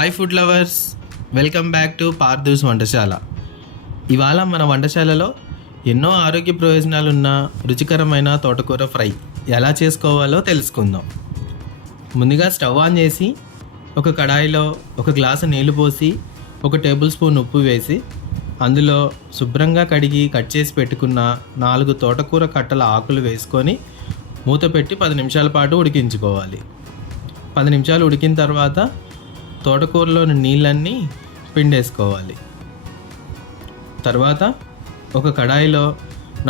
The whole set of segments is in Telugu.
Hi food lovers, welcome back to Parthu's వంటశాల. ఇవాళ మన వంటశాలలో ఎన్నో ఆరోగ్య ప్రయోజనాలున్న రుచికరమైన తోటకూర ఫ్రై ఎలా చేసుకోవాలో తెలుసుకుందాం. ముందుగా స్టవ్ ఆన్ చేసి ఒక కడాయిలో ఒక గ్లాసు నీళ్లు పోసి 1 టేబుల్ స్పూన్ ఉప్పు వేసి అందులో శుభ్రంగా కడిగి కట్ చేసి పెట్టుకున్న 4 తోటకూర కట్టల ఆకులు వేసుకొని మూత పెట్టి 10 నిమిషాల పాటు ఉడికించుకోవాలి. 10 నిమిషాలు ఉడికిన తర్వాత తోటకూరలోని నీళ్ళన్నీ పిండేసుకోవాలి. తర్వాత ఒక కడాయిలో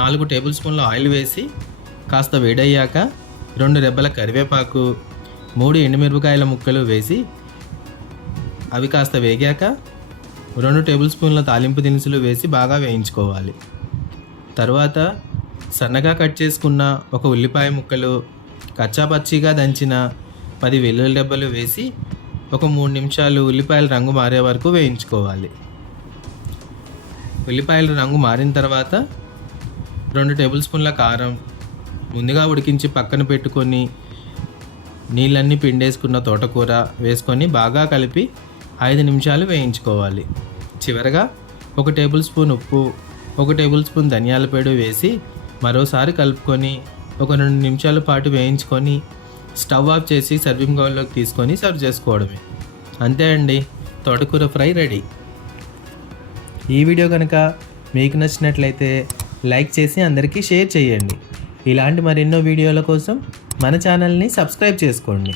4 టేబుల్ స్పూన్ల ఆయిల్ వేసి కాస్త వేడయ్యాక 2 రెబ్బల కరివేపాకు, 3 ఎండుమిరపకాయల ముక్కలు వేసి అవి కాస్త వేగాక 2 టేబుల్ స్పూన్ల తాలింపు దినుసులు వేసి బాగా వేయించుకోవాలి. తర్వాత సన్నగా కట్ చేసుకున్న ఒక ఉల్లిపాయ ముక్కలు, కచ్చాపచ్చిగా దంచిన 10 వెల్లుల్లి రెబ్బలు వేసి ఒక 3 నిమిషాలు ఉల్లిపాయల రంగు మారే వరకు వేయించుకోవాలి. ఉల్లిపాయల రంగు మారిన తర్వాత 2 టేబుల్ స్పూన్ల కారం, ముందుగా ఉడికించి పక్కన పెట్టుకొని నీళ్ళన్నీ పిండేసుకున్న తోటకూర వేసుకొని బాగా కలిపి 5 నిమిషాలు వేయించుకోవాలి. చివరగా 1 టేబుల్ స్పూన్ ఉప్పు, 1 టేబుల్ స్పూన్ ధనియాల పొడి వేసి మరోసారి కలుపుకొని ఒక 2 నిమిషాల పాటు వేయించుకొని స్టవ్ ఆఫ్ చేసి సర్వింగ్ బౌల్లోకి తీసుకొని సర్వ్ చేసుకోవడమే. అంతే అండి, తోటకూర ఫ్రై రెడీ. ఈ వీడియో కనుక మీకు నచ్చినట్లయితే లైక్ చేసి అందరికీ షేర్ చేయండి. ఇలాంటి మరెన్నో వీడియోల కోసం మన ఛానల్ని సబ్స్క్రైబ్ చేసుకోండి.